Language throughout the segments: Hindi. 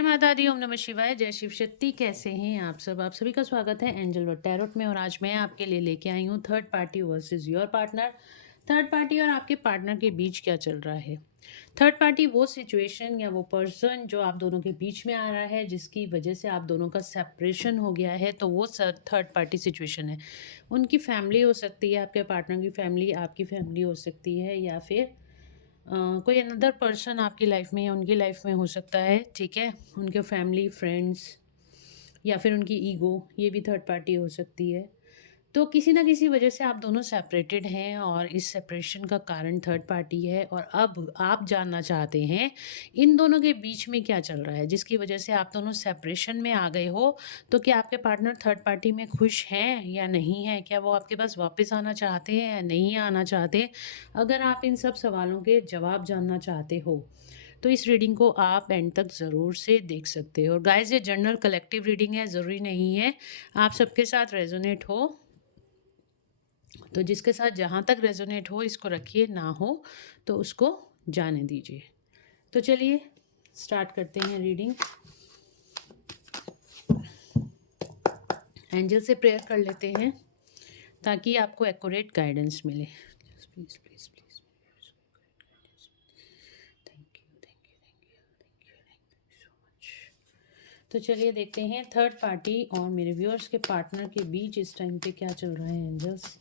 जय माता दी, ओम नमः शिवाय, जय शिव शक्ति। कैसे हैं आप सब? आप सभी का स्वागत है एंजल वर्ड टैरोट में। और आज मैं आपके लिए लेके आई हूँ third party versus your partner. Third party और आपके पार्टनर के बीच क्या चल रहा है। थर्ड पार्टी वो सिचुएशन या वो पर्सन जो आप दोनों के बीच में आ रहा है, जिसकी वजह से आप दोनों का सेपरेशन हो गया है, तो वो थर्ड पार्टी सिचुएशन है। उनकी फैमिली हो सकती है, आपके पार्टनर की फैमिली आपकी फैमिली हो सकती है, या फिर कोई अनदर पर्सन आपकी लाइफ में या उनकी लाइफ में हो सकता है। ठीक है, उनके फैमिली फ्रेंड्स या फिर उनकी ईगो, ये भी थर्ड पार्टी हो सकती है। तो किसी ना किसी वजह से आप दोनों सेपरेटेड हैं और इस सेपरेशन का कारण थर्ड पार्टी है। और अब आप जानना चाहते हैं इन दोनों के बीच में क्या चल रहा है, जिसकी वजह से आप दोनों सेपरेशन में आ गए हो। तो क्या आपके पार्टनर थर्ड पार्टी में खुश हैं या नहीं है? क्या वो आपके पास वापस आना चाहते हैं या नहीं आना चाहते? अगर आप इन सब सवालों के जवाब जानना चाहते हो तो इस रीडिंग को आप एंड तक ज़रूर से देख सकते हो। और गाइस, ये जनरल कलेक्टिव रीडिंग है, ज़रूरी नहीं है आप सबके साथ रेजोनेट हो। तो जिसके साथ जहाँ तक रेजोनेट हो इसको रखिए, ना हो तो उसको जाने दीजिए। तो चलिए स्टार्ट करते हैं रीडिंग। एंजल से प्रेयर कर लेते हैं ताकि आपको एक्यूरेट गाइडेंस मिले। Please please please, thank you thank you thank you thank you thank you so much. तो चलिए देखते हैं थर्ड पार्टी और मेरे व्यूअर्स के पार्टनर के बीच इस टाइम पे क्या चल रहा है। एंजल्स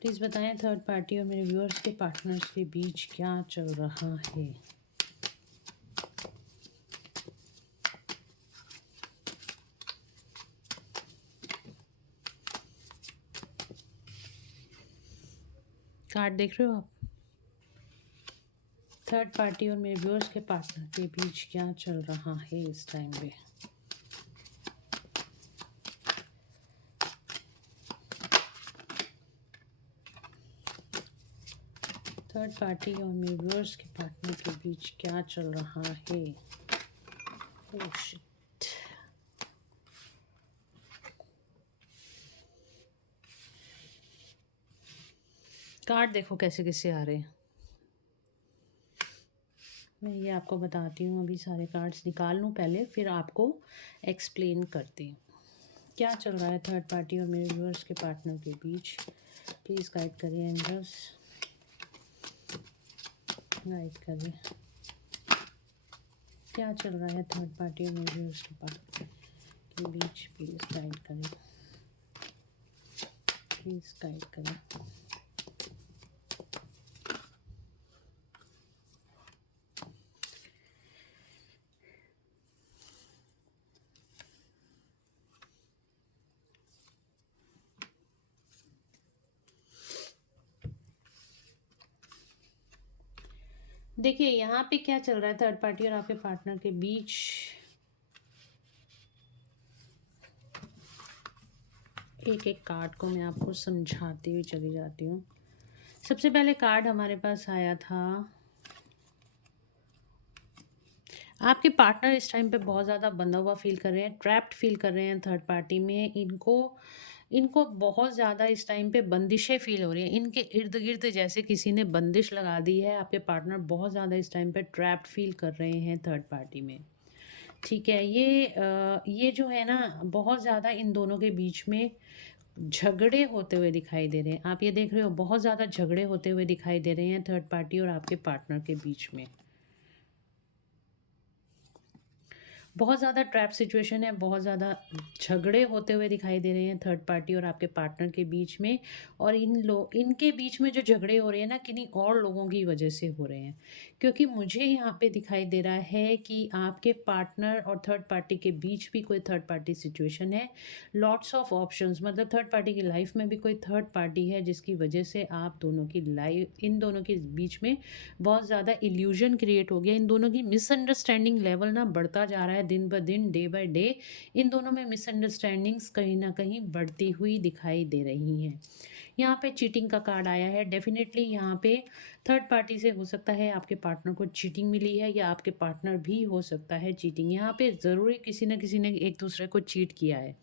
प्लीज़ बताएं थर्ड पार्टी और मेरे व्यूअर्स के पार्टनर्स के बीच क्या चल रहा है। कार्ड देख रहे हो आप? थर्ड पार्टी और मेरे व्यूअर्स के पार्टनर के बीच क्या चल रहा है इस टाइम पे। थर्ड पार्टी और मेरे व्यूअर्स के पार्टनर के बीच क्या चल रहा है। Oh shit. कार्ड देखो कैसे कैसे आ रहे हैं। मैं ये आपको बताती हूँ, अभी सारे कार्ड्स निकाल लूँ पहले, फिर आपको एक्सप्लेन करती हूँ क्या चल रहा है थर्ड पार्टी और मेरे व्यूअर्स के पार्टनर के बीच। प्लीज़ गाइड करिए एंजल्स, गाइड करिए क्या चल रहा है थर्ड पार्टी और मेरे व्यूअर्स के पार्टनर के बीच। प्लीज़ गाइड करें, प्लीज़ गाइड करें। देखिए यहाँ पे क्या चल रहा है थर्ड पार्टी और आपके पार्टनर के बीच। एक एक कार्ड को मैं आपको समझाती हुई चली जाती हूँ। सबसे पहले कार्ड हमारे पास आया था, आपके पार्टनर इस टाइम पे बहुत ज़्यादा बंधा हुआ फील कर रहे हैं, ट्रैप्ड फील कर रहे हैं थर्ड पार्टी में। इनको इनको बहुत ज़्यादा इस टाइम पे बंदिशें फील हो रही हैं, इनके इर्द गिर्द जैसे किसी ने बंदिश लगा दी है। आपके पार्टनर बहुत ज़्यादा इस टाइम पे ट्रैप्ड फील कर रहे हैं थर्ड पार्टी में। ठीक है, ये जो है ना, बहुत ज़्यादा इन दोनों के बीच में झगड़े होते हुए दिखाई दे रहे हैं। आप ये देख रहे हो, बहुत ज़्यादा झगड़े होते हुए दिखाई दे रहे हैं थर्ड पार्टी और आपके पार्टनर के बीच में। बहुत ज़्यादा ट्रैप सिचुएशन है, बहुत ज़्यादा झगड़े होते हुए दिखाई दे रहे हैं थर्ड पार्टी और आपके पार्टनर के बीच में। और इनके बीच में जो झगड़े हो रहे हैं ना, किन्हीं और लोगों की वजह से हो रहे हैं। क्योंकि मुझे यहाँ पे दिखाई दे रहा है कि आपके पार्टनर और थर्ड पार्टी के बीच भी कोई थर्ड पार्टी सिचुएशन है। लॉट्स ऑफ ऑप्शंस, मतलब थर्ड पार्टी की लाइफ में भी कोई थर्ड पार्टी है, जिसकी वजह से आप दोनों की लाइफ, इन दोनों के बीच में बहुत ज़्यादा इल्यूजन क्रिएट हो गया। इन दोनों की मिसअंडरस्टैंडिंग लेवल ना बढ़ता जा रहा है दिन ब दिन, डे बाय डे। इन दोनों में मिसअंडरस्टैंडिंग्स कहीं ना कहीं बढ़ती हुई दिखाई दे रही हैं। यहाँ पे चीटिंग का कार्ड आया है। डेफिनेटली यहाँ पे थर्ड पार्टी से हो सकता है आपके पार्टनर को चीटिंग मिली है, या आपके पार्टनर भी हो सकता है चीटिंग। यहाँ पे ज़रूरी किसी ने एक दूसरे को चीट किया है,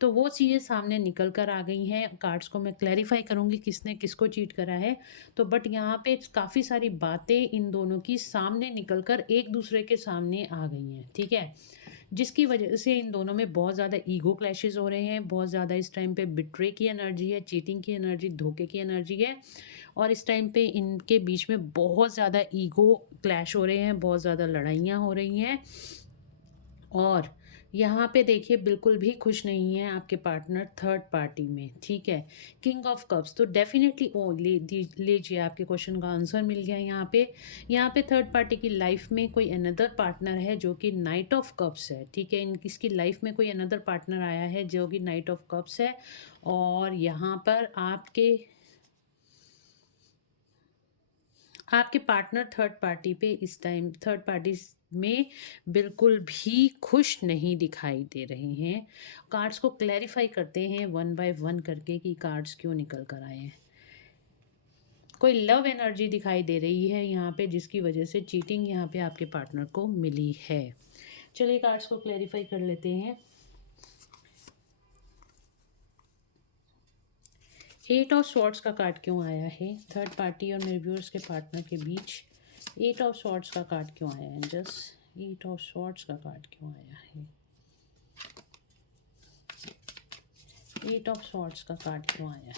तो वो चीज़ें सामने निकल कर आ गई हैं। कार्ड्स को मैं क्लैरिफाई करूँगी किसने किसको चीट करा है। तो बट यहाँ पे काफ़ी सारी बातें इन दोनों की सामने निकल कर एक दूसरे के सामने आ गई हैं। ठीक है, जिसकी वजह से इन दोनों में बहुत ज़्यादा ईगो क्लैशेस हो रहे हैं, बहुत ज़्यादा इस टाइम पे बिट्रे की एनर्जी है, चीटिंग की एनर्जी, धोखे की एनर्जी है। और इस टाइम पे इनके बीच में बहुत ज़्यादा ईगो क्लैश हो रहे हैं, बहुत ज़्यादा लड़ाइयाँ हो रही हैं। और यहाँ पे देखिए बिल्कुल भी खुश नहीं है आपके पार्टनर थर्ड पार्टी में, ठीक है। किंग ऑफ कप्स, तो डेफिनेटली ओ लीजिए आपके क्वेश्चन का आंसर मिल गया यहाँ पे थर्ड पार्टी की लाइफ में कोई अनदर पार्टनर है जो कि नाइट ऑफ कप्स है, ठीक है। इसकी लाइफ में कोई अनदर पार्टनर आया है जो कि नाइट ऑफ कप्स है। और यहाँ पर आपके पार्टनर थर्ड पार्टी पे इस टाइम थर्ड पार्टी में बिल्कुल भी खुश नहीं दिखाई दे रहे हैं। कार्ड्स को क्लैरिफाई करते हैं वन बाय वन करके कि कार्ड्स क्यों निकल कर आए हैं। कोई लव एनर्जी दिखाई दे रही है यहाँ पे, जिसकी वजह से चीटिंग यहाँ पे आपके पार्टनर को मिली है। चलिए कार्ड्स को क्लैरिफाई कर लेते हैं। एट ऑफ स्वॉर्ड्स का कार्ड क्यों आया है थर्ड पार्टी और मेरे व्यूअर्स के पार्टनर के बीच? एट ऑफ स्वॉर्ड्स का कार्ड क्यों आया है? जस्ट एट ऑफ स्वॉर्ड्स का कार्ड क्यों आया है? एट ऑफ स्वॉर्ड्स का कार्ड क्यों आया है?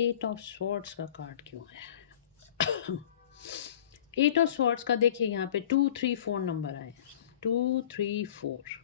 एट ऑफ स्वॉर्ड्स का कार्ड क्यों आया? एट ऑफ स्वॉर्ड्स का देखिए यहाँ पे 2 3 4 नंबर आए, 2 3 4।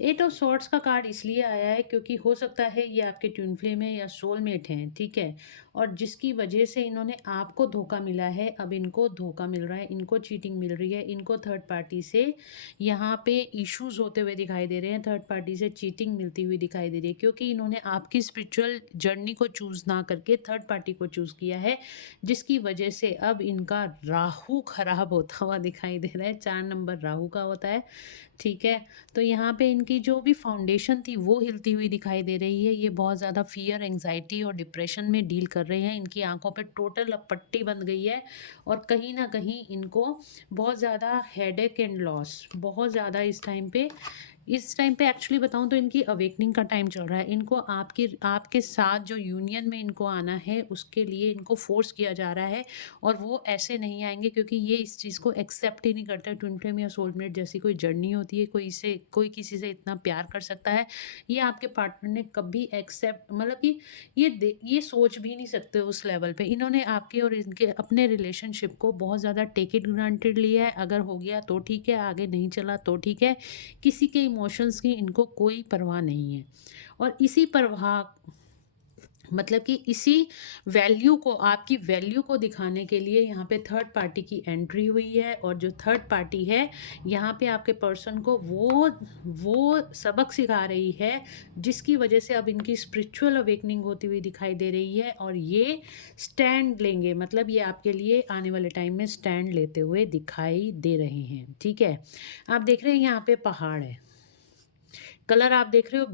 एट ऑफ सॉर्ड्स का कार्ड इसलिए आया है क्योंकि हो सकता है ये आपके ट्विन फ्लेम है या सोलमेट हैं, ठीक है। और जिसकी वजह से इन्होंने आपको धोखा मिला है, अब इनको धोखा मिल रहा है, इनको चीटिंग मिल रही है, इनको थर्ड पार्टी से यहाँ पे इश्यूज होते हुए दिखाई दे रहे हैं, थर्ड पार्टी से चीटिंग मिलती हुई दिखाई दे रही है, क्योंकि इन्होंने आपकी स्पिरिचुअल जर्नी को चूज़ ना करके थर्ड पार्टी को चूज़ किया है, जिसकी वजह से अब इनका राहु खराब होता हुआ दिखाई दे रहा है। 4 नंबर राहु का होता है, ठीक है। तो यहाँ पे इनकी जो भी फाउंडेशन थी वो हिलती हुई दिखाई दे रही है। ये बहुत ज़्यादा फियर, एंग्जाइटी और डिप्रेशन में डील कर रहे हैं। इनकी आंखों पे टोटल अब पट्टी बंध गई है और कहीं ना कहीं इनको बहुत ज़्यादा हेडेक एंड लॉस, बहुत ज़्यादा इस टाइम पे एक्चुअली बताऊं तो इनकी अवेकनिंग का टाइम चल रहा है। इनको आपके साथ जो यूनियन में इनको आना है उसके लिए इनको फोर्स किया जा रहा है और वो ऐसे नहीं आएंगे, क्योंकि ये इस चीज़ को एक्सेप्ट ही नहीं करता। ट्विन फ्लेम या सोलमेट जैसी कोई जर्नी होती है, कोई किसी से इतना प्यार कर सकता है, ये आपके पार्टनर ने कभी एक्सेप्ट, मतलब कि ये सोच भी नहीं सकते उस लेवल पे। इन्होंने आपके और इनके अपने रिलेशनशिप को बहुत ज़्यादा टेक इट ग्रांटेड लिया है। अगर हो गया तो ठीक है, आगे नहीं चला तो ठीक है, किसी के इमोशंस की इनको कोई परवाह नहीं है। और इसी परवाह, मतलब कि इसी वैल्यू को, आपकी वैल्यू को दिखाने के लिए यहाँ पे थर्ड पार्टी की एंट्री हुई है। और जो थर्ड पार्टी है यहाँ पे आपके पर्सन को वो सबक सिखा रही है, जिसकी वजह से अब इनकी स्पिरिचुअल अवेकनिंग होती हुई दिखाई दे रही है और ये स्टैंड लेंगे, मतलब ये आपके लिए आने वाले टाइम में स्टैंड लेते हुए दिखाई दे रहे हैं, ठीक है। आप देख रहे हैं यहाँ पे पहाड़ है, कलर आप देख रहे हो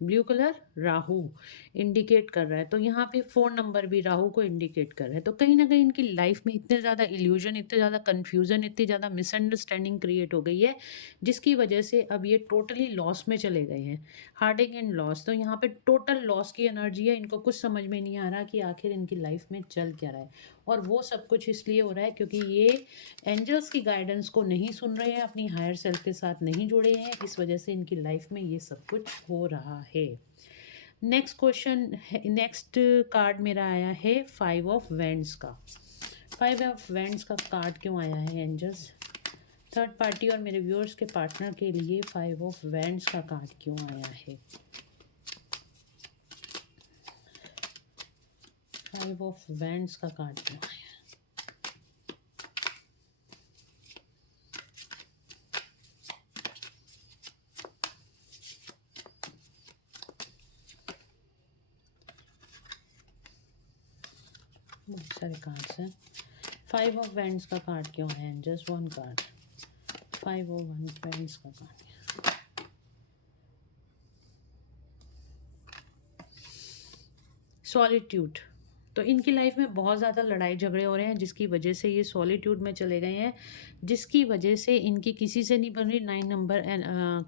ब्लू कलर राहु इंडिकेट कर रहा है, तो यहाँ पे 4 नंबर भी राहु को इंडिकेट कर रहा है। तो कहीं ना कहीं इनकी लाइफ में इतने ज़्यादा इल्यूजन, इतने ज़्यादा कन्फ्यूज़न, इतनी ज़्यादा मिसअंडरस्टैंडिंग क्रिएट हो गई है, जिसकी वजह से अब ये टोटली लॉस में चले गए हैं, हार्डिंग एंड लॉस। तो यहाँ पे टोटल लॉस की एनर्जी है। इनको कुछ समझ में नहीं आ रहा कि आखिर इनकी लाइफ में चल क्या रहा है। और वो सब कुछ इसलिए हो रहा है क्योंकि ये एंजल्स की गाइडेंस को नहीं सुन रहे हैं, अपनी हायर सेल्फ के साथ नहीं जुड़े हैं, इस वजह से इनकी लाइफ में ये सब कुछ हो रहा है। नेक्स्ट क्वेश्चन, नेक्स्ट कार्ड मेरा आया है 5 ऑफ वैंड्स का। 5 ऑफ वैंड्स का कार्ड क्यों आया है एंजल्स? थर्ड पार्टी और मेरे व्यूअर्स के पार्टनर के लिए 5 ऑफ वैंड्स का कार्ड क्यों आया है? 5 ऑफ वैंड्स का कार्ड क्यों आया? बहुत सारे कार्ड्स हैं। 5 ऑफ वैंड्स का कार्ड क्यों है? Just one card. 5 of wands का कार्ड, सॉलिट्यूड, तो इनकी लाइफ में बहुत ज़्यादा लड़ाई झगड़े हो रहे हैं, जिसकी वजह से ये सॉलिट्यूड में चले गए हैं, जिसकी वजह से इनकी किसी से नहीं बन रही। 9 नंबर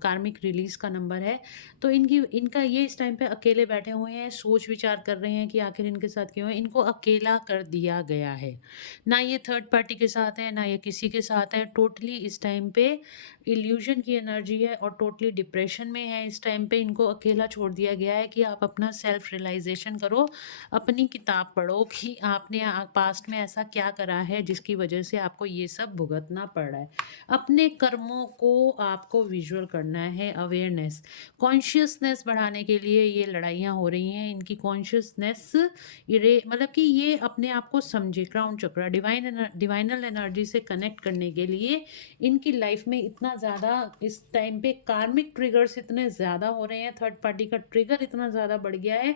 कार्मिक रिलीज़ का नंबर है। तो इनका ये इस टाइम पे अकेले बैठे हुए हैं, सोच विचार कर रहे हैं कि आखिर इनके साथ क्यों है। इनको अकेला कर दिया गया है, ना ये थर्ड पार्टी के साथ है, ना ये किसी के साथ है। टोटली इस टाइम पे इल्यूजन की एनर्जी है और टोटली डिप्रेशन में है। इस टाइम पे इनको अकेला छोड़ दिया गया है कि आप अपना सेल्फ रियलाइजेशन करो, अपनी किताब पढ़ो कि आपने पास्ट में ऐसा क्या करा है जिसकी वजह से आपको ये सब भुगतना पड़ रहा है। अपने कर्मों को आपको विजुअल करना है। अवेयरनेस, कॉन्शियसनेस बढ़ाने के लिए ये लड़ाइयाँ हो रही हैं। इनकी कॉन्शियसनेस मतलब कि ये अपने आप को समझे। क्राउन चक्रा, डिवाइनल एनर्जी से कनेक्ट करने के लिए इनकी लाइफ में इतना ज़्यादा इस टाइम पे कार्मिक ट्रिगर्स इतने ज़्यादा हो रहे हैं, थर्ड पार्टी का ट्रिगर इतना ज़्यादा बढ़ गया है।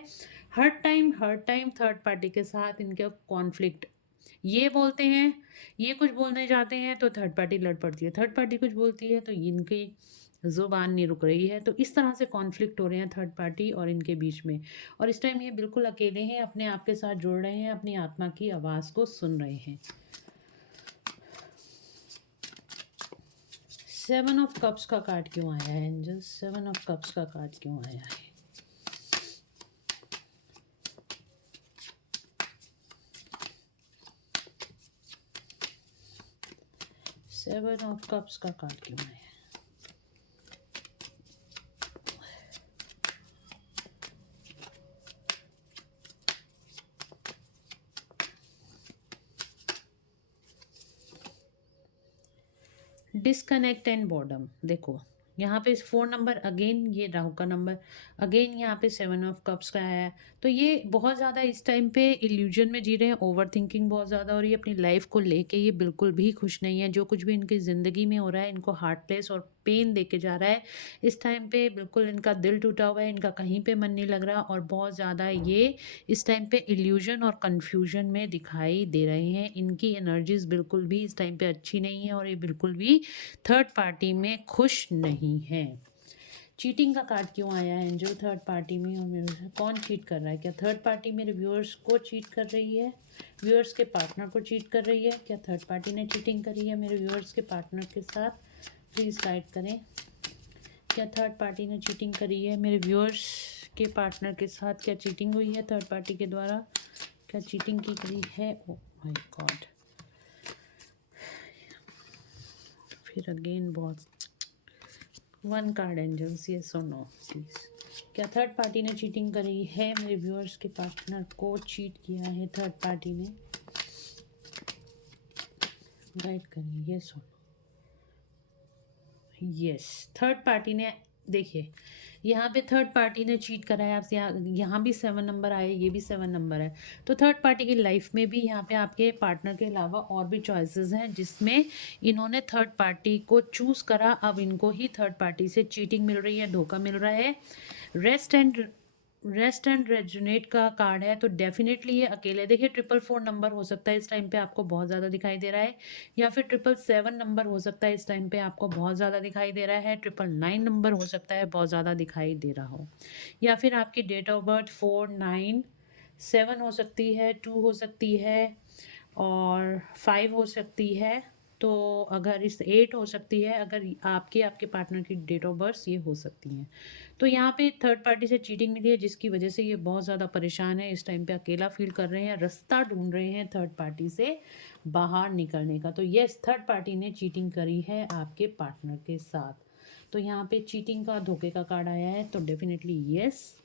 हर टाइम थर्ड पार्टी के साथ इनका कॉन्फ्लिक्ट। ये बोलते हैं, ये कुछ बोलने जाते हैं तो थर्ड पार्टी लड़ पड़ती है, थर्ड पार्टी कुछ बोलती है तो इनकी ज़ुबान नहीं रुक रही है। तो इस तरह से कॉन्फ्लिक्ट हो रहे हैं थर्ड पार्टी और इनके बीच में। और इस टाइम ये बिल्कुल अकेले हैं, अपने आप के साथ जुड़ रहे हैं, अपनी आत्मा की आवाज़ को सुन रहे हैं। 7 ऑफ कप्स का कार्ड क्यों आया है एंजल्स? 7 ऑफ कप्स का कार्ड क्यों आया है? सेवन ऑफ कप्स का कार्ड क्यों आया है? Disconnect and boredom. देखो यहाँ पे 4 नंबर, अगेन ये राहु का नंबर, अगेन यहाँ पे 7 ऑफ कप्स का है। तो ये बहुत ज़्यादा इस टाइम पे इल्यूजन में जी रहे हैं, ओवर थिंकिंग बहुत ज़्यादा, और ये अपनी लाइफ को लेके ये बिल्कुल भी खुश नहीं है। जो कुछ भी इनकी ज़िंदगी में हो रहा है इनको हार्टलेस और पेन देके जा रहा है। इस टाइम पे बिल्कुल इनका दिल टूटा हुआ है, इनका कहीं पे मन नहीं लग रहा, और बहुत ज़्यादा ये इस टाइम पे इल्यूजन और कन्फ्यूजन में दिखाई दे रहे हैं। इनकी एनर्जीज बिल्कुल भी इस टाइम पे अच्छी नहीं है और ये बिल्कुल भी थर्ड पार्टी में खुश नहीं है। चीटिंग का कार्ड क्यों आया है एंजल थर्ड पार्टी में, और मेरे से कौन चीट कर रहा है? क्या थर्ड पार्टी मेरे व्यूअर्स को चीट कर रही है? व्यूअर्स के पार्टनर को चीट कर रही है? क्या थर्ड पार्टी ने चीटिंग करी है मेरे व्यूअर्स के पार्टनर के साथ? प्लीज़ गाइड करें। क्या थर्ड पार्टी ने चीटिंग करी है मेरे व्यूअर्स के पार्टनर के साथ? क्या चीटिंग हुई है थर्ड पार्टी के द्वारा? क्या चीटिंग की गई है? ओह माय गॉड, फिर अगेन बहुत वन कार्ड एंजल्स, यस और नो प्लीज़। क्या थर्ड पार्टी ने चीटिंग करी है मेरे व्यूअर्स के पार्टनर को चीट किया है थर्ड पार्टी ने? गाइड करिए, यस और नो। यस, थर्ड पार्टी ने, देखिए यहाँ पे थर्ड पार्टी ने चीट करा है आपसे। यहाँ भी 7 नंबर आए, ये भी 7 नंबर है। तो थर्ड पार्टी की लाइफ में भी यहाँ पे आपके पार्टनर के अलावा और भी चॉइसेस हैं जिसमें इन्होंने थर्ड पार्टी को चूज़ करा। अब इनको ही थर्ड पार्टी से चीटिंग मिल रही है, धोखा मिल रहा है। रेस्ट एंड रेजुनेट का कार्ड है, तो डेफिनेटली ये अकेले, देखिए 444 नंबर हो सकता है इस टाइम पे आपको बहुत ज़्यादा दिखाई दे रहा है, या फिर 777 नंबर हो सकता है इस टाइम पे आपको बहुत ज़्यादा दिखाई दे रहा है, 999 नंबर हो सकता है बहुत ज़्यादा दिखाई दे रहा हो, या फिर आपकी डेट ऑफ बर्थ 497 हो सकती है, 2 हो सकती है और 5 हो सकती है। तो अगर इस 8 हो सकती है, अगर आपके पार्टनर की डेट ऑफ बर्थ ये हो सकती हैं। तो यहाँ पे थर्ड पार्टी से चीटिंग मिली है जिसकी वजह से ये बहुत ज़्यादा परेशान है, इस टाइम पे अकेला फील कर रहे हैं, रास्ता ढूंढ रहे हैं थर्ड पार्टी से बाहर निकलने का। तो यस, थर्ड पार्टी ने चीटिंग करी है आपके पार्टनर के साथ। तो यहाँ पे चीटिंग का, धोखे का कार्ड आया है, तो definitely yes.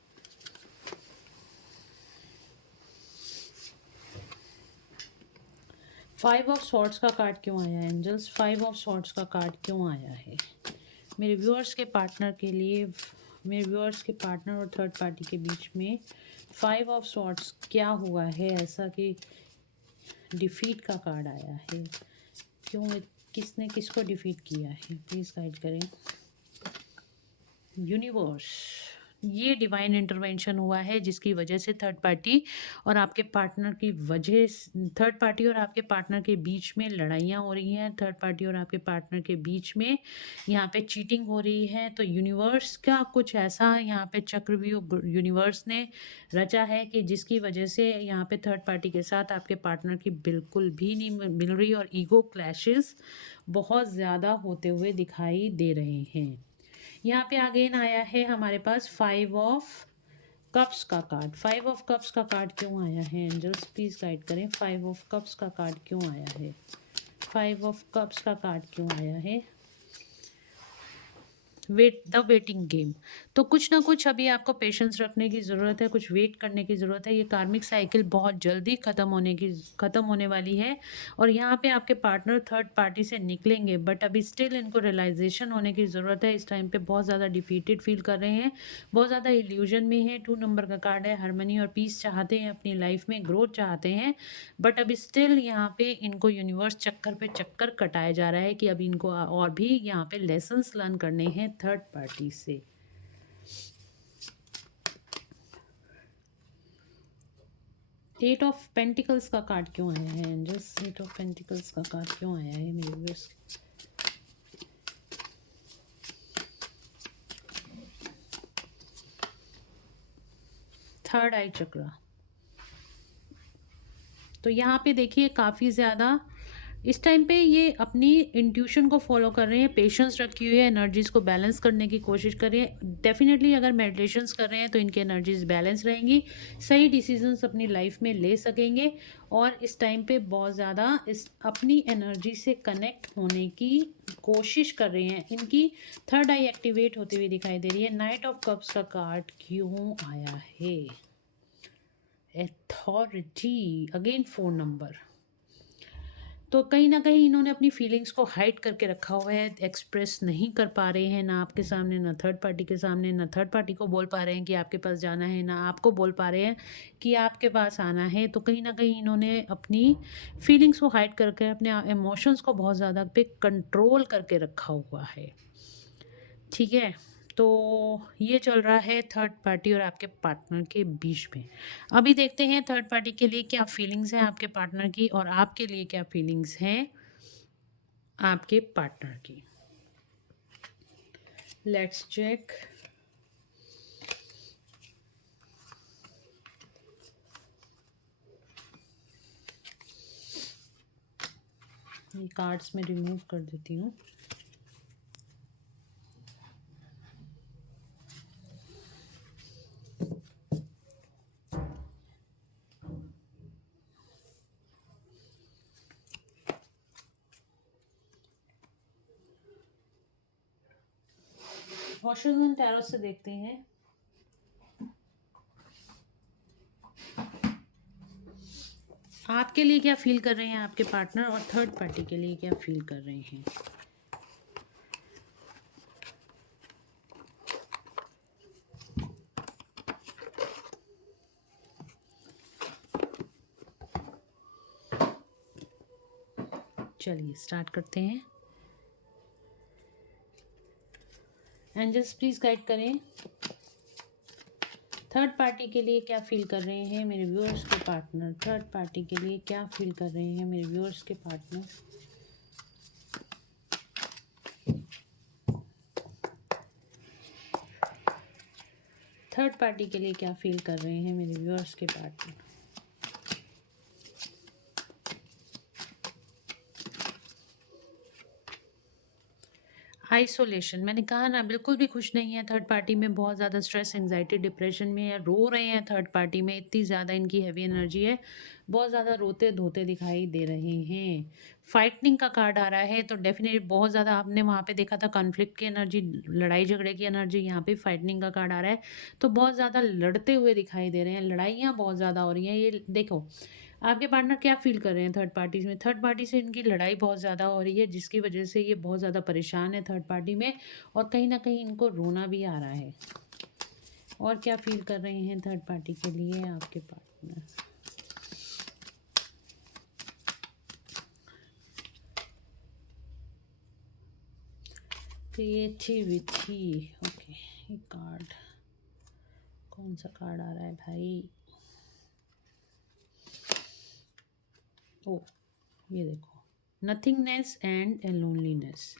Five of swords का कार्ड क्यों आया है एंजल्स? 5 ऑफ सॉर्ड्स का कार्ड क्यों आया है मेरे व्यूअर्स के पार्टनर के लिए, मेरे व्यूअर्स के पार्टनर और थर्ड पार्टी के बीच में 5 ऑफ सॉर्ड्स क्या हुआ है ऐसा कि डिफीट का कार्ड आया है? क्यों, किसने किसको डिफीट किया है? प्लीज़ गाइड करें यूनिवर्स। ये डिवाइन इंटरवेंशन हुआ है जिसकी वजह से थर्ड पार्टी और आपके पार्टनर की वजह थर्ड पार्टी और आपके पार्टनर के बीच में लड़ाइयाँ हो रही हैं, थर्ड पार्टी और आपके पार्टनर के बीच में यहाँ पे चीटिंग हो रही है। तो यूनिवर्स का कुछ ऐसा यहाँ पे चक्रव्यूह यूनिवर्स ने रचा है कि जिसकी वजह से यहाँ पे थर्ड पार्टी के साथ आपके पार्टनर की बिल्कुल भी नहीं मिल रही और ईगो क्लैशेस बहुत ज़्यादा होते हुए दिखाई दे रहे हैं। यहाँ पे अगेन आया है हमारे पास 5 ऑफ कप्स का कार्ड। 5 ऑफ कप्स का कार्ड क्यों आया है एंजल्स, प्लीज़ गाइड करें। 5 ऑफ कप्स का कार्ड क्यों आया है? 5 ऑफ कप्स का कार्ड क्यों आया है? The waiting game. तो कुछ ना कुछ अभी आपको पेशेंस रखने की ज़रूरत है, कुछ वेट करने की ज़रूरत है। ये कार्मिक साइकिल बहुत जल्दी ख़त्म होने वाली है और यहाँ पे आपके पार्टनर थर्ड पार्टी से निकलेंगे, बट अभी स्टिल इनको रियलाइजेशन होने की ज़रूरत है। इस टाइम पे बहुत ज़्यादा डिफीटेड फील कर रहे हैं, बहुत ज़्यादा इल्यूजन में है। 2 नंबर का कार्ड है, हार्मनी और पीस चाहते हैं, अपनी लाइफ में ग्रोथ चाहते हैं, बट अभी स्टिल यहाँ पे इनको यूनिवर्स चक्कर पे चक्कर कटाया जा रहा है कि अभी इनको और भी यहाँ पे लेसन्स लर्न करने हैं थर्ड पार्टी से। एट ऑफ पेंटिकल्स का कार्ड क्यों आया है एंजल्स? एट ऑफ पेंटिकल्स का कार्ड क्यों आया है मेरे व्यूअर्स? थर्ड आई चक्रा। तो यहाँ पे देखिए काफ़ी ज़्यादा इस टाइम पे ये अपनी इंट्यूशन को फॉलो कर रहे हैं, पेशेंस रखी हुई है, एनर्जीज़ को बैलेंस करने की कोशिश कर रहे हैं। डेफिनेटली अगर मेडिटेशंस कर रहे हैं तो इनकी एनर्जीज बैलेंस रहेंगी, सही डिसीजंस अपनी लाइफ में ले सकेंगे और इस टाइम पे बहुत ज़्यादा इस अपनी एनर्जी से कनेक्ट होने की कोशिश कर रहे हैं। इनकी थर्ड आई एक्टिवेट होती हुई दिखाई दे रही है। नाइट ऑफ कप्स का कार्ड क्यों आया है? Authority, again 4 number. तो कहीं ना कहीं इन्होंने अपनी फीलिंग्स को हाइड करके रखा हुआ है, एक्सप्रेस नहीं कर पा रहे हैं, ना आपके सामने ना थर्ड पार्टी के सामने, ना थर्ड पार्टी को बोल पा रहे हैं कि आपके पास जाना है, ना आपको बोल पा रहे हैं कि आपके पास आना है। तो कहीं ना कहीं इन्होंने अपनी फीलिंग्स को हाइड करके अपने इमोशंस को बहुत ज़्यादा पे कंट्रोल करके रखा हुआ है। ठीक है, तो ये चल रहा है थर्ड पार्टी और आपके पार्टनर के बीच में। अभी देखते हैं थर्ड पार्टी के लिए क्या फीलिंग्स हैं आपके पार्टनर की और आपके लिए क्या फीलिंग्स हैं आपके पार्टनर की। Let's check. ये कार्ड्स में रिमूव कर देती हूँ। वॉशर्स टैरो से देखते हैं आपके लिए क्या फील कर रहे हैं आपके पार्टनर और थर्ड पार्टी के लिए क्या फील कर रहे हैं। चलिए स्टार्ट करते हैं। एंजल्स प्लीज़ गाइड करें थर्ड पार्टी के लिए क्या फील कर रहे हैं मेरे व्यूअर्स के पार्टनर। थर्ड पार्टी के लिए क्या फील कर रहे हैं मेरे व्यूअर्स के पार्टनर। थर्ड पार्टी के लिए क्या फील कर रहे हैं मेरे व्यूअर्स के पार्टनर। आइसोलेशन, मैंने कहा ना बिल्कुल भी खुश नहीं है थर्ड पार्टी में, बहुत ज़्यादा स्ट्रेस, एंजाइटी, डिप्रेशन में है, रो रहे हैं थर्ड पार्टी में, इतनी ज़्यादा इनकी हैवी एनर्जी है, बहुत ज़्यादा रोते धोते दिखाई दे रहे हैं। फाइटिंग का कार्ड आ रहा है तो डेफिनेटली बहुत ज़्यादा आपने वहाँ पे देखा था कॉन्फ्लिक्ट की एनर्जी, लड़ाई झगड़े की एनर्जी, यहाँ पे फाइटिंग का कार्ड आ रहा है तो बहुत ज़्यादा लड़ते हुए दिखाई दे रहे हैं, लड़ाइयाँ बहुत ज़्यादा हो रही हैं। ये देखो आपके पार्टनर क्या फ़ील कर रहे हैं थर्ड पार्टी में। थर्ड पार्टी से इनकी लड़ाई बहुत ज़्यादा हो रही है जिसकी वजह से ये बहुत ज़्यादा परेशान है थर्ड पार्टी में और कहीं ना कहीं इनको रोना भी आ रहा है। और क्या फील कर रहे हैं थर्ड पार्टी के लिए आपके पार्टनर। क्रिएटिविटी, ओके, ये कार्ड कौन सा कार्ड आ रहा है भाई? ओ, ये देखो, नथिंगनेस एंड लोनलीनेस।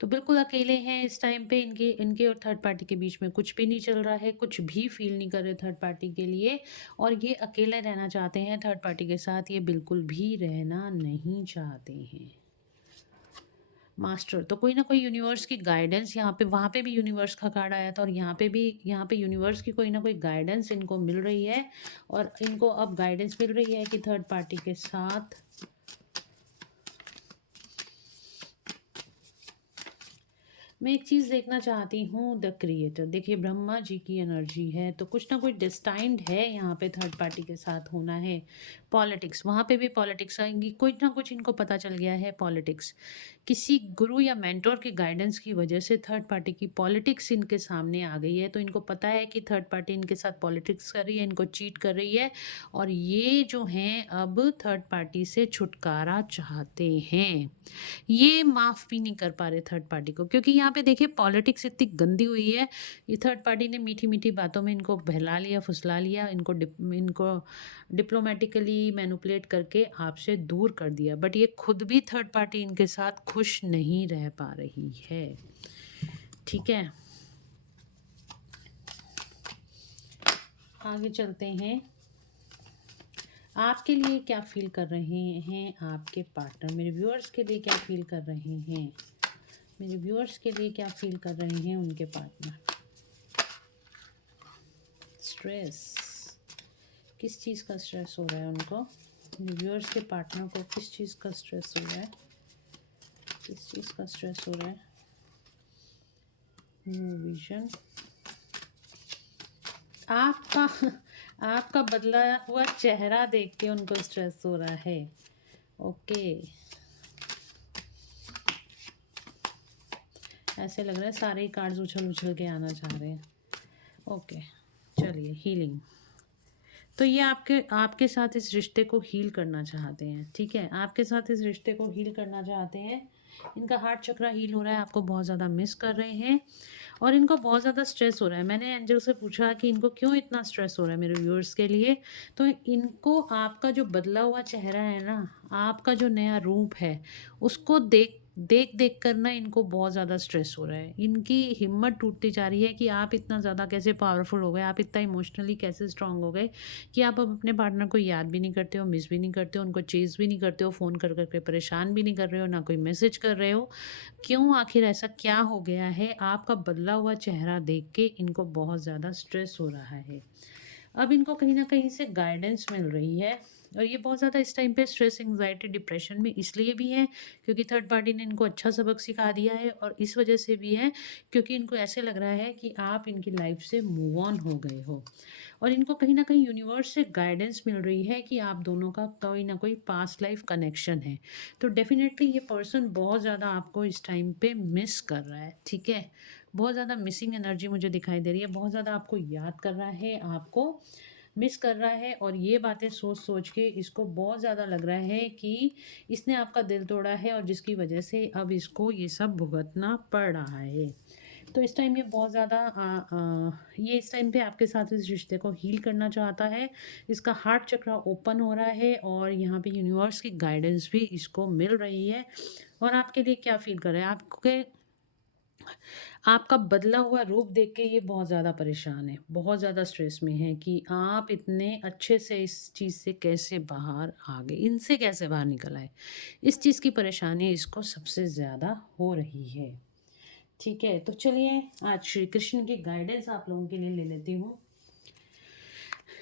तो बिल्कुल अकेले हैं इस टाइम पे। इनके इनके और थर्ड पार्टी के बीच में कुछ भी नहीं चल रहा है, कुछ भी फील नहीं कर रहे थर्ड पार्टी के लिए, और ये अकेले रहना चाहते हैं थर्ड पार्टी के साथ। ये बिल्कुल भी रहना नहीं चाहते हैं। मास्टर, तो कोई ना कोई यूनिवर्स की गाइडेंस यहाँ पे, वहाँ पे भी यूनिवर्स का कार्ड आया था और यहाँ पे भी, यहाँ पे यूनिवर्स की कोई ना कोई गाइडेंस इनको मिल रही है। और इनको अब गाइडेंस मिल रही है कि थर्ड पार्टी के साथ मैं एक चीज़ देखना चाहती हूँ, द क्रिएटर। देखिए ब्रह्मा जी की एनर्जी है, तो कुछ ना कुछ डिस्टाइंड है यहाँ पे थर्ड पार्टी के साथ होना है। पॉलिटिक्स, वहाँ पे भी पॉलिटिक्स आएंगी, कुछ ना कुछ इनको पता चल गया है। पॉलिटिक्स, किसी गुरु या मेंटोर की गाइडेंस की वजह से थर्ड पार्टी की पॉलिटिक्स इनके सामने आ गई है। तो इनको पता है कि थर्ड पार्टी इनके साथ पॉलिटिक्स कर रही है, इनको चीट कर रही है, और ये जो हैं अब थर्ड पार्टी से छुटकारा चाहते हैं। ये माफ़ भी नहीं कर पा रहे थर्ड पार्टी को, क्योंकि यहाँ पे देखिए पॉलिटिक्स इतनी गंदी हुई है। ये थर्ड पार्टी ने मीठी मीठी बातों में इनको बहला लिया, फुसला लिया, इनको डिप्लोमेटिकली मैनिपुलेट करके आपसे दूर कर दिया। बट ये खुद भी थर्ड पार्टी इनके साथ खुश नहीं रह पा रही है। ठीक है, आगे चलते हैं। आपके लिए क्या फील कर रहे हैं आपके पार्टनर? मेरे व्यूअर्स के लिए क्या फील कर रहे हैं? मेरे व्यूअर्स के लिए क्या फील कर रहे हैं उनके पार्टनर? स्ट्रेस, किस चीज़ का स्ट्रेस हो रहा है उनको? मेरे व्यूअर्स के पार्टनर को किस चीज़ का स्ट्रेस हो रहा है? किस चीज़ का स्ट्रेस हो रहा है? न्यू विजन, आपका बदला हुआ चेहरा देख के उनको स्ट्रेस हो रहा है। ओके, ऐसे लग रहा है सारे ही कार्ड्स उछल उछल के आना चाह रहे हैं। ओके, चलिए हीलिंग। तो ये आपके साथ इस रिश्ते को हील करना चाहते हैं। ठीक है, आपके साथ इस रिश्ते को हील करना चाहते हैं। इनका हार्ट चक्रा हील हो रहा है, आपको बहुत ज़्यादा मिस कर रहे हैं और इनको बहुत ज़्यादा स्ट्रेस हो रहा है। मैंने एंजल से पूछा कि इनको क्यों इतना स्ट्रेस हो रहा है मेरे व्यूअर्स के लिए, तो इनको आपका जो बदला हुआ चेहरा है ना, आपका जो नया रूप है, उसको देख देख देख कर ना इनको बहुत ज़्यादा स्ट्रेस हो रहा है। इनकी हिम्मत टूटती जा रही है कि आप इतना ज़्यादा कैसे पावरफुल हो गए, आप इतना इमोशनली कैसे स्ट्रांग हो गए कि आप अब अपने पार्टनर को याद भी नहीं करते हो, मिस भी नहीं करते हो, उनको चेज़ भी नहीं करते हो, फ़ोन कर करके परेशान भी नहीं कर रहे हो, ना कोई मैसेज कर रहे हो। क्यों, आखिर ऐसा क्या हो गया है? आपका बदला हुआ चेहरा देख के इनको बहुत ज़्यादा स्ट्रेस हो रहा है। अब इनको कहीं ना कहीं से गाइडेंस मिल रही है और ये बहुत ज़्यादा इस टाइम पे स्ट्रेस, एंग्जाइटी, डिप्रेशन में इसलिए भी है क्योंकि थर्ड पार्टी ने इनको अच्छा सबक सिखा दिया है, और इस वजह से भी है क्योंकि इनको ऐसे लग रहा है कि आप इनकी लाइफ से मूव ऑन हो गए हो, और इनको कहीं ना कहीं यूनिवर्स से गाइडेंस मिल रही है कि आप दोनों का कोई ना कोई पास्ट लाइफ कनेक्शन है। तो डेफिनेटली ये पर्सन बहुत ज़्यादा आपको इस टाइम पे मिस कर रहा है। ठीक है, बहुत ज़्यादा मिसिंग एनर्जी मुझे दिखाई दे रही है, बहुत ज़्यादा आपको याद कर रहा है, आपको मिस कर रहा है, और ये बातें सोच सोच के इसको बहुत ज़्यादा लग रहा है कि इसने आपका दिल तोड़ा है और जिसकी वजह से अब इसको ये सब भुगतना पड़ रहा है। तो इस टाइम ये बहुत ज़्यादा ये इस टाइम पे आपके साथ इस रिश्ते को हील करना चाहता है। इसका हार्ट चक्रा ओपन हो रहा है और यहाँ पे यूनिवर्स की गाइडेंस भी इसको मिल रही है। और आपके लिए क्या फील कर रहा है? आपका बदला हुआ रूप देख के ये बहुत ज़्यादा परेशान है, बहुत ज़्यादा स्ट्रेस में है कि आप इतने अच्छे से इस चीज़ से कैसे बाहर आ गए, इनसे कैसे बाहर निकल आए। इस चीज़ की परेशानी इसको सबसे ज़्यादा हो रही है। ठीक है, तो चलिए आज श्री कृष्ण की गाइडेंस आप लोगों के लिए ले लेती हूँ।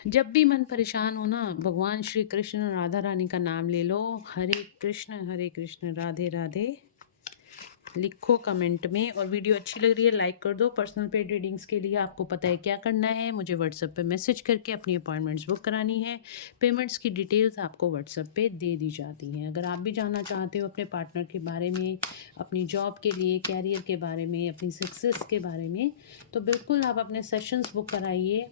जब भी मन परेशान हो ना, भगवान श्री कृष्ण और राधा रानी का नाम ले लो। हरे कृष्ण राधे राधे लिखो कमेंट में, और वीडियो अच्छी लग रही है लाइक कर दो। पर्सनल पेड रीडिंग्स के लिए आपको पता है क्या करना है, मुझे व्हाट्सएप पे मैसेज करके अपनी अपॉइंटमेंट्स बुक करानी है। पेमेंट्स की डिटेल्स आपको व्हाट्सएप पे दे दी जाती हैं। अगर आप भी जानना चाहते हो अपने पार्टनर के बारे में, अपनी जॉब के लिए, कैरियर के बारे में, अपनी सक्सेस के बारे में, तो बिल्कुल आप अपने सेशंस बुक कराइए।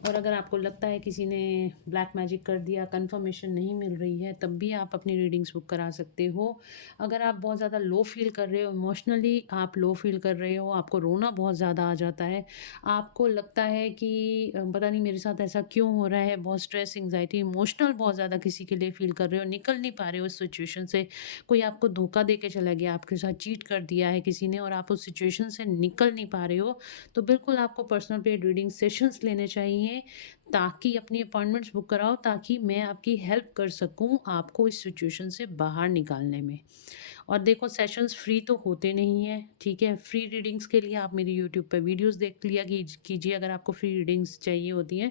और अगर आपको लगता है किसी ने ब्लैक मैजिक कर दिया, कंफर्मेशन नहीं मिल रही है, तब भी आप अपनी रीडिंग्स बुक करा सकते हो। अगर आप बहुत ज़्यादा लो फील कर रहे हो, इमोशनली आप लो फील कर रहे हो, आपको रोना बहुत ज़्यादा आ जाता है, आपको लगता है कि पता नहीं मेरे साथ ऐसा क्यों हो रहा है, बहुत स्ट्रेस, एंग्जाइटी, इमोशनल बहुत ज़्यादा किसी के लिए फील कर रहे हो, निकल नहीं पा रहे हो उस सिचुएशन से, कोई आपको धोखा दे के चला गया, आपके साथ चीट कर दिया है किसी ने और आप उस सिचुएशन से निकल नहीं पा रहे हो, तो बिल्कुल आपको पर्सनल पेड रीडिंग सेशंस लेने चाहिए, ताकि अपनी अपॉइंटमेंट्स बुक कराओ, ताकि मैं आपकी हेल्प कर सकूं आपको इस सिचुएशन से बाहर निकालने में। और देखो, सेशंस फ्री तो होते नहीं हैं, ठीक है। फ्री रीडिंग्स के लिए आप मेरी यूट्यूब पे वीडियोस देख लिया कीजिए। अगर आपको फ्री रीडिंग्स चाहिए होती हैं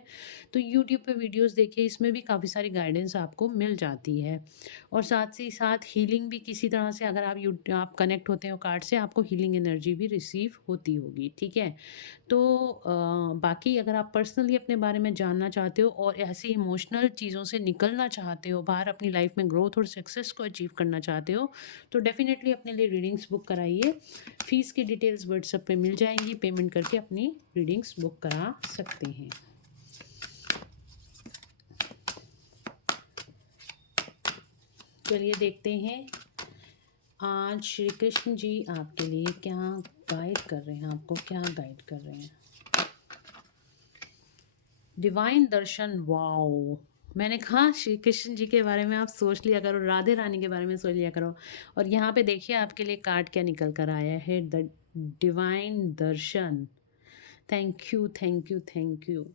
तो यूट्यूब पे वीडियोस देखिए, इसमें भी काफ़ी सारी गाइडेंस आपको मिल जाती है। और साथ ही साथ हीलिंग भी किसी तरह से, अगर आप कनेक्ट होते हो कार्ड से, आपको हीलिंग एनर्जी भी रिसीव होती होगी, ठीक है। तो बाकी अगर आप पर्सनली अपने बारे में जानना चाहते हो और ऐसी इमोशनल चीज़ों से निकलना चाहते हो, बाहर अपनी लाइफ में ग्रोथ और सक्सेस को अचीव करना चाहते हो, तो डेफ़िनेटली अपने लिए रीडिंग्स बुक कराइए। फ़ीस की डिटेल्स व्हाट्सएप पे मिल जाएंगी, पेमेंट करके अपनी रीडिंग्स बुक करा सकते हैं। चलिए देखते हैं आज श्री कृष्ण जी आपके लिए क्या गाइड कर रहे हैं, आपको क्या गाइड कर रहे हैं। डिवाइन दर्शन, वाओ। मैंने कहा श्री कृष्ण जी के बारे में आप सोच लिया करो, राधे रानी के बारे में सोच लिया करो। और यहाँ पे देखिए आपके लिए कार्ड क्या निकल कर आया है, the divine darshan. Thank you, thank you, thank you.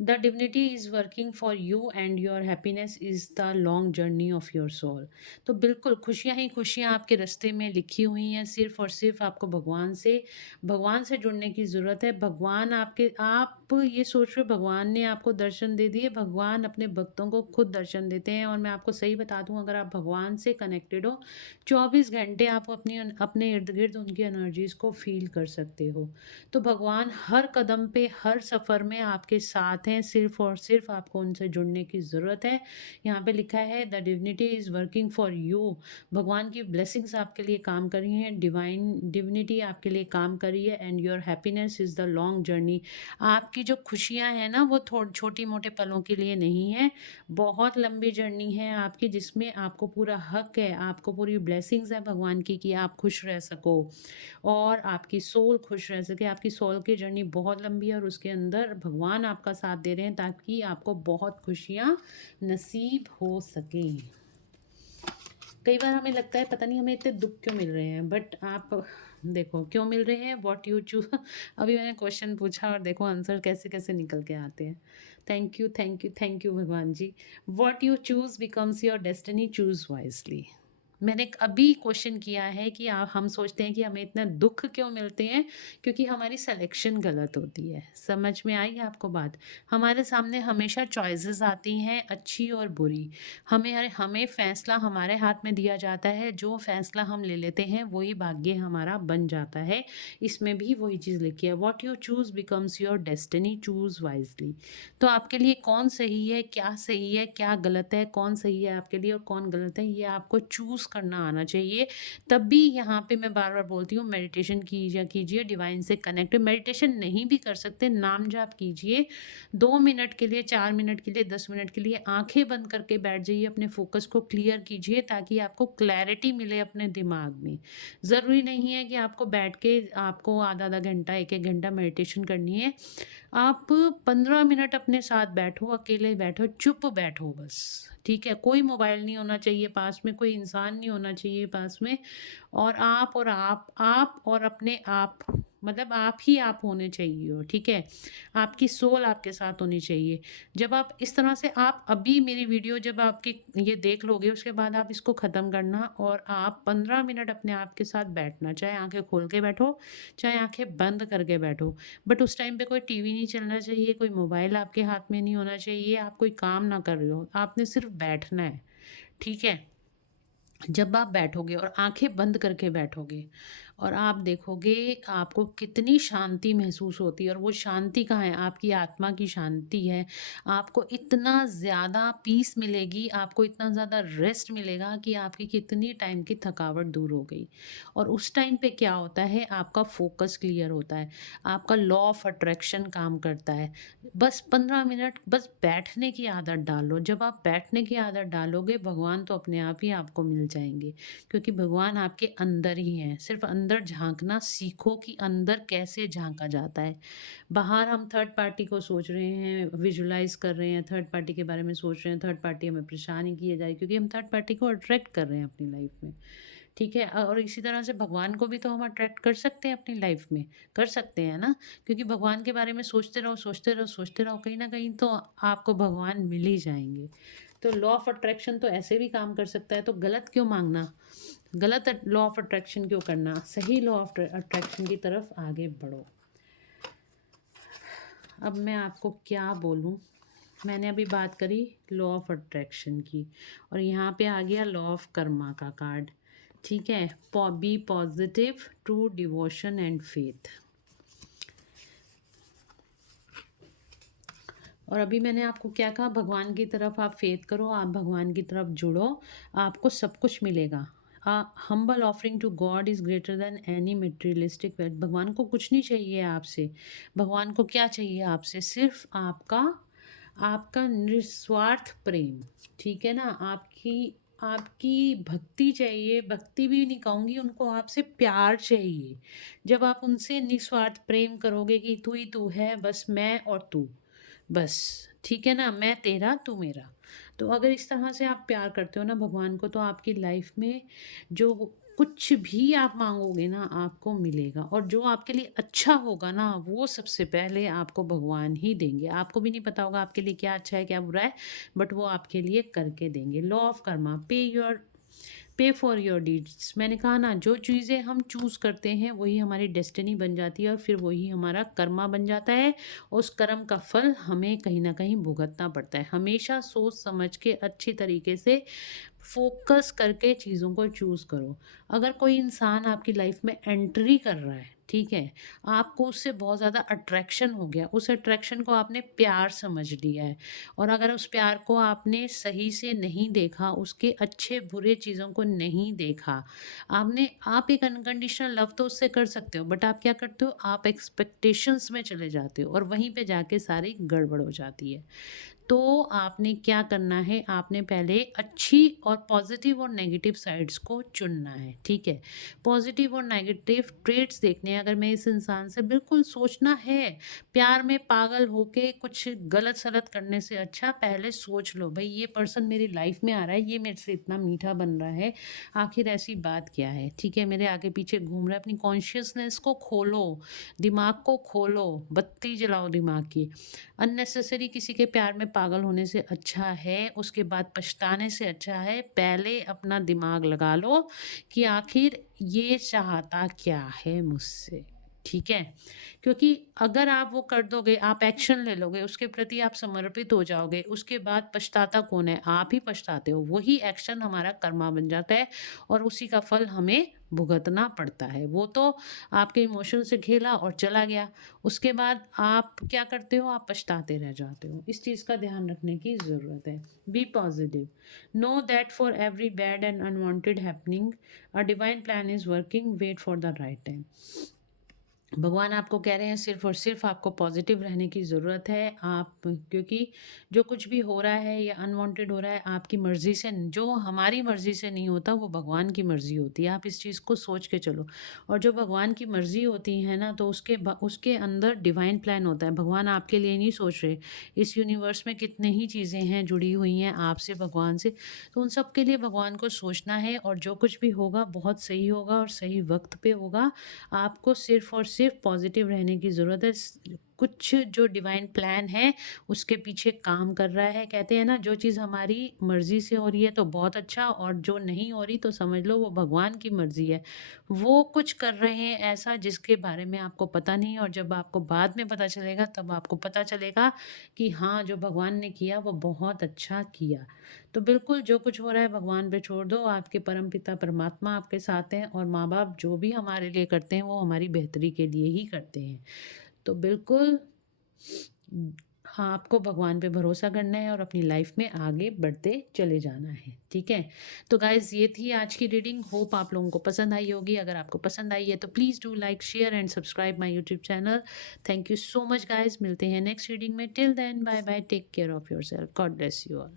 The divinity is working for you and your happiness is the long journey of your soul. तो बिल्कुल खुशियाँ ही खुशियाँ आपके रास्ते में लिखी हुई हैं। सिर्फ और सिर्फ आपको भगवान से जुड़ने की ज़रूरत है। भगवान आप ये सोच रहे हो भगवान ने आपको दर्शन दे दिए, भगवान अपने भक्तों को खुद दर्शन देते हैं। और मैं आपको सही बता दूं, अगर आप भगवान से कनेक्टेड हो, 24 घंटे आप अपने इर्द गिर्द उनकी एनर्जीज़ को फील कर सकते हो। तो भगवान हर कदम पे, हर सफ़र में आपके साथ हैं। सिर्फ और सिर्फ आपको उनसे जुड़ने की ज़रूरत है। यहाँ पे लिखा है the divinity is working for you. भगवान की ब्लेसिंग्स आपके लिए काम कर रही हैं, डिविनिटी आपके लिए काम कर रही है। And your happiness is the long journey. आपकी जो खुशियाँ हैं ना, वो छोटी मोटे पलों के लिए नहीं है, बहुत लंबी जर्नी है आपकी, जिसमें आपको पूरा हक है, आपको पूरी ब्लेसिंग्स है भगवान की कि आप खुश रह सको और आपकी सोल खुश रह सके। आपकी सोल की जर्नी बहुत लंबी है और उसके अंदर भगवान आपका साथ दे रहे हैं, ताकि आपको बहुत खुशियाँ नसीब हो सकें। कई बार हमें लगता है पता नहीं हमें इतने दुख क्यों मिल रहे हैं, बट आप देखो क्यों मिल रहे हैं, व्हाट यू चूज। अभी मैंने क्वेश्चन पूछा और देखो आंसर कैसे कैसे निकल के आते हैं। Thank you, thank you, thank you भगवान ji. What you choose becomes your destiny, choose wisely. मैंने अभी क्वेश्चन किया है कि हम सोचते हैं कि हमें इतना दुख क्यों मिलते हैं, क्योंकि हमारी सिलेक्शन गलत होती है। समझ में आई आपको बात? हमारे सामने हमेशा चॉइसेस आती हैं, अच्छी और बुरी। हमें हमें फैसला हमारे हाथ में दिया जाता है, जो फैसला हम ले लेते हैं वही भाग्य हमारा बन जाता है। इसमें भी वही चीज़ लिखी है, what you choose becomes your destiny, choose wisely. तो आपके लिए कौन सही है, क्या गलत है, कौन सही है आपके लिए और कौन गलत है, ये आपको चूज़ करना आना चाहिए। तब भी यहाँ पे मैं बार बार बोलती हूँ, मेडिटेशन कीजिए, डिवाइन से कनेक्ट। मेडिटेशन नहीं भी कर सकते, नाम जाप कीजिए 2 मिनट के लिए, 4 मिनट के लिए, 10 मिनट के लिए आंखें बंद करके बैठ जाइए, अपने फोकस को क्लियर कीजिए, ताकि आपको क्लैरिटी मिले अपने दिमाग में। ज़रूरी नहीं है कि आपको बैठ के आपको आधा आधा घंटा, एक एक घंटा मेडिटेशन करनी है। आप 15 मिनट अपने साथ बैठो, अकेले बैठो, चुप बैठो बस, ठीक है। कोई मोबाइल नहीं होना चाहिए पास में, कोई इंसान नहीं होना चाहिए पास में। और आप और अपने आप, मतलब आप ही आप होने चाहिए हो, ठीक है। आपकी सोल आपके साथ होनी चाहिए। जब आप इस तरह से, आप अभी मेरी वीडियो जब आपकी ये देख लोगे, उसके बाद आप इसको ख़त्म करना और आप 15 मिनट अपने आप के साथ बैठना, चाहे आंखें खोल के बैठो, चाहे आंखें बंद करके बैठो। बट उस टाइम पे कोई टीवी नहीं चलना चाहिए, कोई मोबाइल आपके हाथ में नहीं होना चाहिए, आप कोई काम ना कर रहे हो, आपने सिर्फ बैठना है, ठीक है। जब आप बैठोगे और आंखें बंद करके बैठोगे और आप देखोगे आपको कितनी शांति महसूस होती है, और वो शांति कहाँ है? आपकी आत्मा की शांति है। आपको इतना ज़्यादा पीस मिलेगी, आपको इतना ज़्यादा रेस्ट मिलेगा कि आपकी कितनी टाइम की थकावट दूर हो गई। और उस टाइम पे क्या होता है, आपका फ़ोकस क्लियर होता है, आपका लॉ ऑफ अट्रैक्शन काम करता है। बस 15 मिनट बस बैठने की आदत डालो। जब आप बैठने की आदत डालोगे, भगवान तो अपने आप ही आपको मिल जाएँगे। क्योंकि भगवान आपके अंदर ही हैं। सिर्फ़ अंदर झाँकना सीखो कि अंदर कैसे झाँका जाता है। बाहर हम थर्ड पार्टी को सोच रहे हैं, विजुअलाइज़ कर रहे हैं, थर्ड पार्टी के बारे में सोच रहे हैं, थर्ड पार्टी हमें परेशान ही किए जा रही है, क्योंकि हम थर्ड पार्टी को अट्रैक्ट कर रहे हैं अपनी लाइफ़ में। ठीक है? और इसी तरह से भगवान को भी तो हम अट्रैक्ट कर सकते हैं अपनी लाइफ़ में, कर सकते हैं ना? क्योंकि भगवान के बारे में सोचते रहो, सोचते रहो, सोचते रहो, कहीं न कहीं तो आपको भगवान मिल ही जाएँगे। तो लॉ ऑफ अट्रैक्शन तो ऐसे भी काम कर सकता है, तो गलत क्यों माँगना? गलत लॉ ऑफ अट्रैक्शन क्यों करना? सही लॉ ऑफ अट्रैक्शन की तरफ आगे बढ़ो। अब मैं आपको क्या बोलूँ? मैंने अभी बात करी लॉ ऑफ अट्रैक्शन की, और यहाँ पे आ गया लॉ ऑफ कर्मा का कार्ड। ठीक है? Be positive, true devotion and faith. और अभी मैंने आपको क्या कहा, भगवान की तरफ आप फेथ करो, आप भगवान की तरफ जुड़ो, आपको सब कुछ मिलेगा। Humble offering to God is greater than any materialistic wealth. भगवान को कुछ नहीं चाहिए आपसे। भगवान को क्या चाहिए आपसे? सिर्फ आपका आपका निस्वार्थ प्रेम। ठीक है ना? आपकी आपकी भक्ति चाहिए, भक्ति भी नहीं कहूँगी, उनको आपसे प्यार चाहिए। जब आप उनसे निस्वार्थ प्रेम करोगे कि तू ही तू है, बस मैं और तू, बस, ठीक है ना? मैं तेरा, तू मेरा। तो अगर इस तरह से आप प्यार करते हो ना भगवान को, तो आपकी लाइफ में जो कुछ भी आप माँगोगे ना, आपको मिलेगा। और जो आपके लिए अच्छा होगा ना, वो सबसे पहले आपको भगवान ही देंगे। आपको भी नहीं पता होगा आपके लिए क्या अच्छा है, क्या बुरा है, बट वो आपके लिए करके देंगे। लॉ ऑफ कर्मा, पे फॉर योर डीड्स। मैंने कहा ना, जो चीज़ें हम चूज़ करते हैं वही हमारी डेस्टिनी बन जाती है, और फिर वही हमारा कर्मा बन जाता है। उस कर्म का फल हमें कहीं ना कहीं भुगतना पड़ता है। हमेशा सोच समझ के अच्छी तरीके से फोकस करके चीज़ों को चूज़ करो। अगर कोई इंसान आपकी लाइफ में एंट्री कर रहा है, ठीक है, आपको उससे बहुत ज़्यादा अट्रैक्शन हो गया, उस अट्रैक्शन को आपने प्यार समझ लिया है, और अगर उस प्यार को आपने सही से नहीं देखा, उसके अच्छे बुरे चीज़ों को नहीं देखा, आप एक अनकंडीशनल लव तो उससे कर सकते हो, बट आप क्या करते हो, आप एक्सपेक्टेशंस में चले जाते हो, और वहीं पे जाके सारी गड़बड़ हो जाती है। तो आपने क्या करना है, आपने पहले अच्छी और पॉजिटिव और नेगेटिव साइड्स को चुनना है। ठीक है? पॉजिटिव और नेगेटिव ट्रेट्स देखने हैं। अगर मैं इस इंसान से बिल्कुल सोचना है, प्यार में पागल होके कुछ गलत सलत करने से अच्छा पहले सोच लो, भाई ये पर्सन मेरी लाइफ में आ रहा है, ये मेरे से इतना मीठा बन रहा है, आखिर ऐसी बात क्या है? ठीक है, मेरे आगे पीछे घूम रहा है। अपनी कॉन्शियसनेस को खोलो, दिमाग को खोलो, बत्ती जलाओ दिमाग की। अननेसेसरी किसी के प्यार में पागल होने से अच्छा है, उसके बाद पछताने से अच्छा है, पहले अपना दिमाग लगा लो कि आखिर ये चाहता क्या है मुझसे। ठीक है? क्योंकि अगर आप वो कर दोगे, आप एक्शन ले लोगे, उसके प्रति आप समर्पित हो जाओगे, उसके बाद पछताता कौन है? आप ही पछताते हो। वही एक्शन हमारा कर्मा बन जाता है, और उसी का फल हमें भुगतना पड़ता है। वो तो आपके इमोशन से खेला और चला गया। उसके बाद आप क्या करते हो, आप पछताते रह जाते हो। इस चीज़ का ध्यान रखने की ज़रूरत है। Be positive, know that for every bad and unwanted happening a divine plan is working, wait for the right time. भगवान आपको कह रहे हैं सिर्फ़ और सिर्फ़ आपको पॉजिटिव रहने की ज़रूरत है। आप, क्योंकि जो कुछ भी हो रहा है या अनवांटेड हो रहा है, आपकी मर्ज़ी से, जो हमारी मर्ज़ी से नहीं होता, वो भगवान की मर्ज़ी होती है। आप इस चीज़ को सोच के चलो। और जो भगवान की मर्ज़ी होती है ना, तो उसके अंदर डिवाइन प्लान होता है। भगवान आपके लिए नहीं सोच रहे। इस यूनिवर्स में कितने ही चीज़ें हैं जुड़ी हुई हैं आपसे, भगवान से, तो उन सब के लिए भगवान को सोचना है, और जो कुछ भी होगा बहुत सही होगा और सही वक्त पे होगा। आपको सिर्फ़ और सिर्फ़ पॉज़िटिव रहने की ज़रूरत है। कुछ जो डिवाइन प्लान है उसके पीछे काम कर रहा है। कहते हैं ना, जो चीज़ हमारी मर्ज़ी से हो रही है तो बहुत अच्छा, और जो नहीं हो रही तो समझ लो वो भगवान की मर्ज़ी है। वो कुछ कर रहे हैं ऐसा जिसके बारे में आपको पता नहीं, और जब आपको बाद में पता चलेगा तब आपको पता चलेगा कि हाँ, जो भगवान ने किया वो बहुत अच्छा किया। तो बिल्कुल जो कुछ हो रहा है भगवान पे छोड़ दो, आपके परमपिता परमात्मा आपके साथ हैं, और माँ-बाप जो भी हमारे लिए करते हैं वो हमारी बेहतरी के लिए ही करते हैं। तो बिल्कुल हाँ, आपको भगवान पे भरोसा करना है और अपनी लाइफ में आगे बढ़ते चले जाना है, ठीक है? तो गाइज़, ये थी आज की रीडिंग। होप आप लोगों को पसंद आई होगी। अगर आपको पसंद आई है तो please do like, share and subscribe my YouTube channel. Thank you so much guys. मिलते हैं नेक्स्ट रीडिंग में। Till then bye bye, take care of yourself. God bless you all.